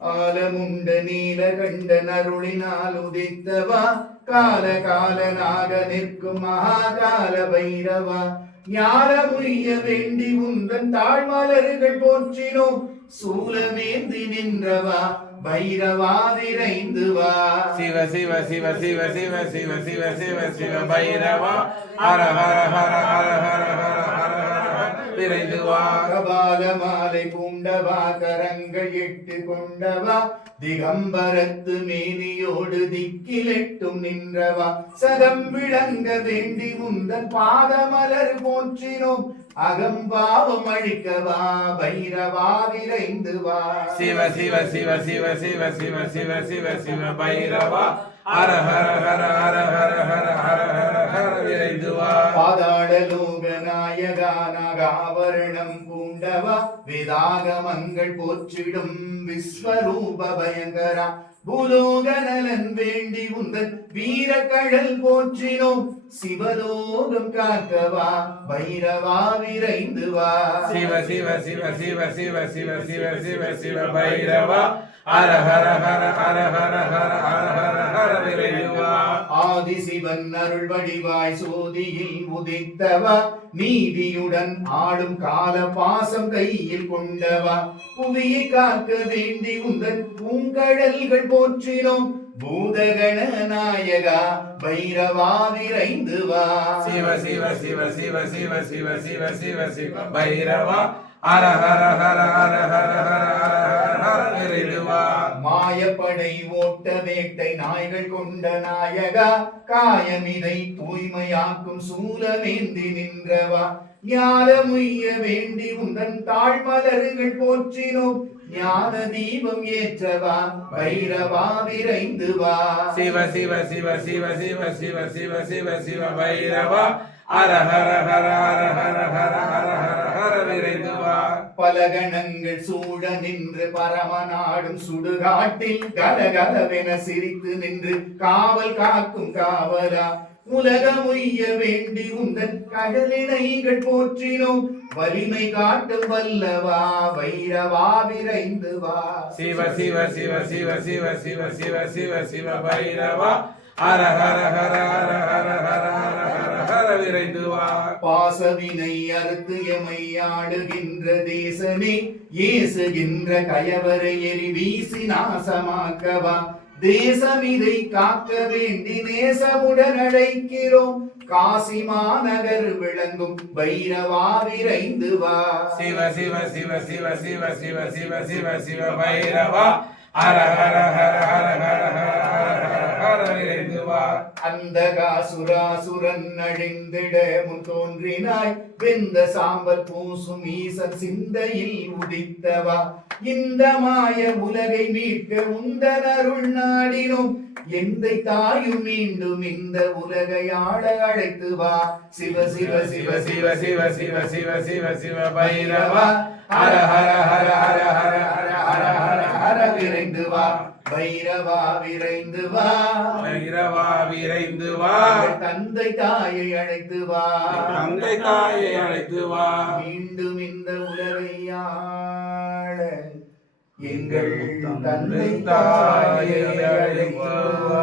ஆலமுண்ட நீலகண்டன் அருளினால் உதித்தவா கால காலனாக நிற்கும் மகாகால பைரவா ஞானமுய்ய வேண்டி உந்தன் தாழ்மலர்கள் போற்றினோம் சூலமேந்தி நின்றவா பைரவா விரைந்து வா சிவ சிவ சிவ சிவ சிவ சிவ சிவ சிவ சிவ பைரவா ஹர ஹர ஹர ஹர ஹர ஹர ஹர விரைந்து வா கபால மாலை பூண்டவா கரங்கள் 8 கொண்டவா திகம்பரத்து மேனியோடு திக்கிலெட்டும் நின்றவா சதம் விளங்க வேண்டி உந்தன் பாதமலர் போற்றினோம் அகம்பாவம் அழிக்கவா பைரவா விரைந்து வா சிவ சிவ சிவ சிவ சிவ சிவ சிவ சிவ சிவ பைரவா ஹர ஹர ஹர ஹர ஹர ஹர ஹர ஹர ஹர விரைந்து வா பாதாள லோக நாயகா நாகாபரணம் பூண்டவா வேதாகமங்கள் போற்றிடும் விஸ்வரூப பயங்கரா பூலோக நலன் வேண்டி உந்தன் வீரக்கடல் போற்றினோம் சிவலோகம் காக்கவா பைரவா விரைந்து வா சிவ சிவ சிவ சிவ சிவ சிவ சிவ சிவ சிவ பைரவா ஹர ஹர ஹர ஹர ஹர ஹர ஹர ஹர ஹர விரைந்து வா ஆதி சிவன் அருள் வடிவாய் சோதியில் உதித்தவா நீதியுடன் ஆடும் கால பாசம் கையில் கொண்டவா புவியை காக்க வேண்டி உந்தன் பூங்கடல்கள் போற்றினோம் பூதகண நாயகா பைரவா விரைந்து வா சிவ சிவ சிவ சிவ சிவ சிவ சிவ சிவ சிவ பைரவா ஹர ஹர ஹர ஹர ஹர ஹர ஹர ஹர விரைந்து வா மாயப்படை ஓட்ட வேட்டை நாய்கள் கொண்ட நாயகா காயமிதை தூய்மையாக்கும் சூலமேந்தி நின்றவா ஞானமுய்ய வேண்டி உந்தன் தாழ்மலர்கள் போற்றினோம் ஞான தீபம் ஏற்றவா பைரவா விரைந்து வா சிவ சிவ சிவ சிவ சிவ சிவ சிவ சிவ சிவ பைரவா ஹர ஹர ஹர ஹர ஹர ஹர ஹர ஹர ஹர விரைந்து வா பலகணங்கள் சூழ நின்று பரமநாடும் சுடுகாட்டில் கலகலவென சிரித்து நின்று காவல் காக்கும் காவலா உலகமுய்ய வேண்டி உந்தன் கடலினைகள் போற்றினோம் வலிமை காட்டும் வல்லவா பைரவா விரைந்து வா சிவ சிவ சிவ சிவ சிவ சிவ சிவ சிவ சிவ பைரவா ஹர ஹர ஹர ஹர ஹர ஹர ஹர ஹர ஹர விரைந்து வா பாசவினை அறுத்து எமை ஆடுகின்ற தேசனே ஏசுகின்ற கயவரை எரி வீசி நாசமாக்கவா தேசம் இதை காக்க வேண்டி நேசமுடன் அழைக்கிறோம் காசி மாநகர் விளங்கும் பைரவா விரைந்து வா சிவ சிவ சிவ சிவ சிவ சிவ சிவ சிவ சிவ பைரவா ஹர ஹர ஹர ஹர ஹர ஹர ஹர ஹர விரைந்து வா அந்தகாசுராசுரன் அழிந்திட முன் தோன்றினாய் வெந்த சாம்பல் பூசும் ஈசன் சிந்தையில் உதித்தவா இந்த மாய உலகை மீட்க உந்தன் அருள் நாடினோம் எந்தை தாயும் மீண்டும் இந்த உலகை ஆள அழைத்து வா சிவ சிவ சிவ சிவ சிவ சிவ சிவ சிவ சிவ பைரவா ஹர ஹர ஹர ஹர ஹர ஹர ஹர ஹர ஹர விரைந்து வா பைரவா விரைந்து வா பைரவா விரைந்து வா தந்தை தாயை அழைத்து வா தந்தை தாயை அழைத்து வா மீண்டும் இந்த உலகை ஆள எங்கள் தந்தை தாயை அழைத்து வா